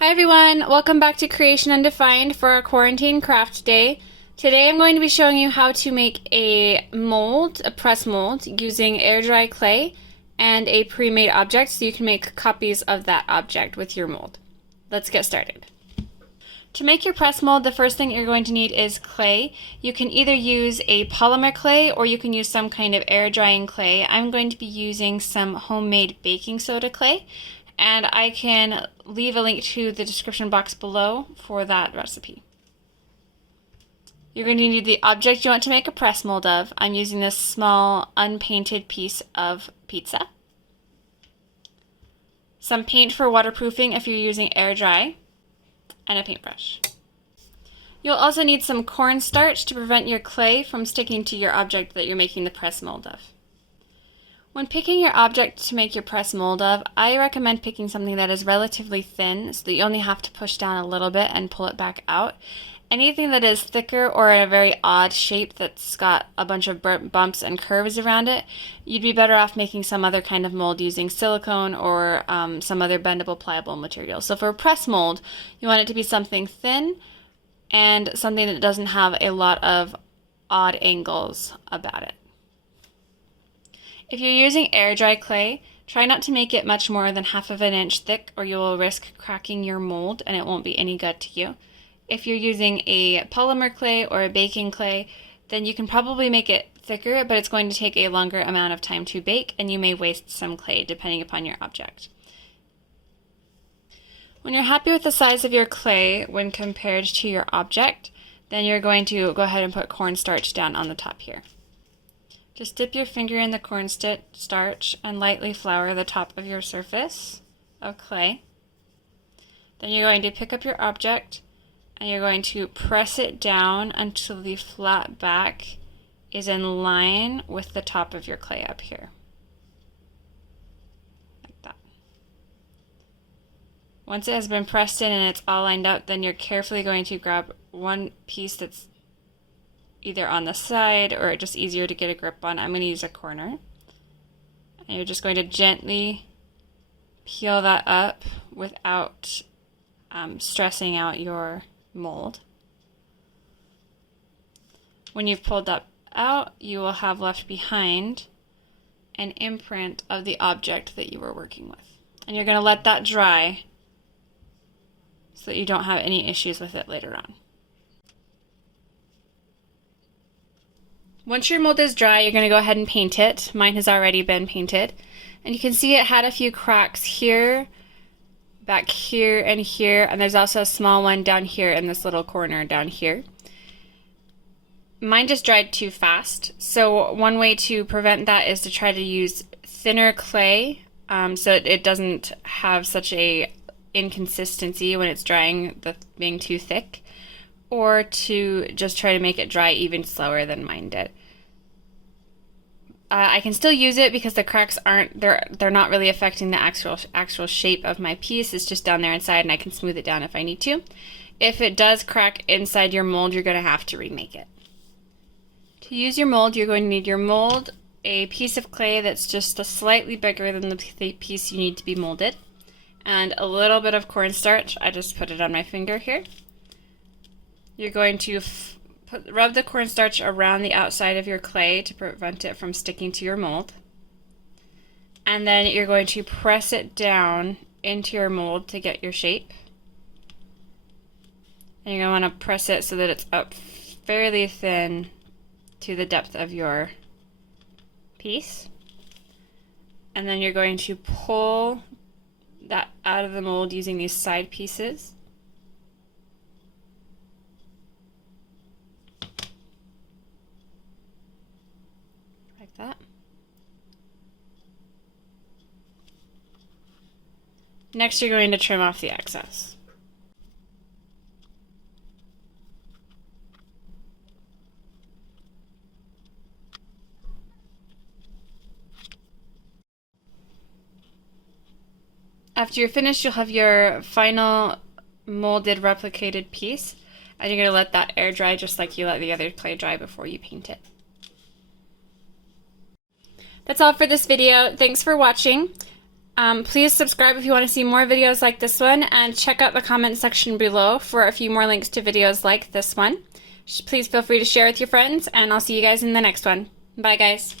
Hi everyone, welcome back to Creation Undefined for our quarantine craft day. Today I'm going to be showing you how to make a mold, a press mold, using air dry clay and a pre-made object so you can make copies of that object with your mold. Let's get started. To make your press mold, the first thing you're going to need is clay. You can either use a polymer clay or you can use some kind of air drying clay. I'm going to be using some homemade baking soda clay, and I can leave a link to the description box below for that recipe. You're going to need the object you want to make a press mold of. I'm using this small unpainted piece of pizza. Some paint for waterproofing if you're using air dry, and a paintbrush. You'll also need some cornstarch to prevent your clay from sticking to your object that you're making the press mold of. When picking your object to make your press mold of, I recommend picking something that is relatively thin so that you only have to push down a little bit and pull it back out. Anything that is thicker or a very odd shape that's got a bunch of bumps and curves around it, you'd be better off making some other kind of mold using silicone or some other bendable, pliable material. So for a press mold, you want it to be something thin and something that doesn't have a lot of odd angles about it. If you're using air dry clay, try not to make it much more than 1/2 inch thick or you will risk cracking your mold and it won't be any good to you. If you're using a polymer clay or a baking clay, then you can probably make it thicker, but it's going to take a longer amount of time to bake and you may waste some clay depending upon your object. When you're happy with the size of your clay when compared to your object, then you're going to go ahead and put cornstarch down on the top here. Just dip your finger in the cornstarch and lightly flour the top of your surface of clay. Then you're going to pick up your object and you're going to press it down until the flat back is in line with the top of your clay up here. Like that. Once it has been pressed in and it's all lined up, then you're carefully going to grab one piece that's either on the side or just easier to get a grip on. I'm going to use a corner. And you're just going to gently peel that up without stressing out your mold. When you've pulled that out, you will have left behind an imprint of the object that you were working with. And you're going to let that dry so that you don't have any issues with it later on. Once your mold is dry, you're going to go ahead and paint it. Mine has already been painted. And you can see it had a few cracks here, back here, and there's also a small one down here in this little corner down here. Mine just dried too fast, so one way to prevent that is to try to use thinner clay so it doesn't have such a inconsistency when it's drying, being too thick, or to just try to make it dry even slower than mine did. I can still use it because the cracks they're not really affecting the actual shape of my piece. It's just down there inside and I can smooth it down if I need to. If it does crack inside your mold, you're going to have to remake it. To use your mold, you're going to need your mold, a piece of clay that's just slightly bigger than the piece you need to be molded, and a little bit of cornstarch. I just put it on my finger here. You're going to rub the cornstarch around the outside of your clay to prevent it from sticking to your mold. And then you're going to press it down into your mold to get your shape. And you're going to want to press it so that it's up fairly thin to the depth of your piece. And then you're going to pull that out of the mold using these side pieces. That. Next, you're going to trim off the excess. After you're finished, you'll have your final molded replicated piece, and you're going to let that air dry just like you let the other clay dry before you paint it. That's all for this video. Thanks for watching. Please subscribe if you want to see more videos like this one, and check out the comment section below for a few more links to videos like this one. Please feel free to share with your friends, and I'll see you guys in the next one. Bye, guys.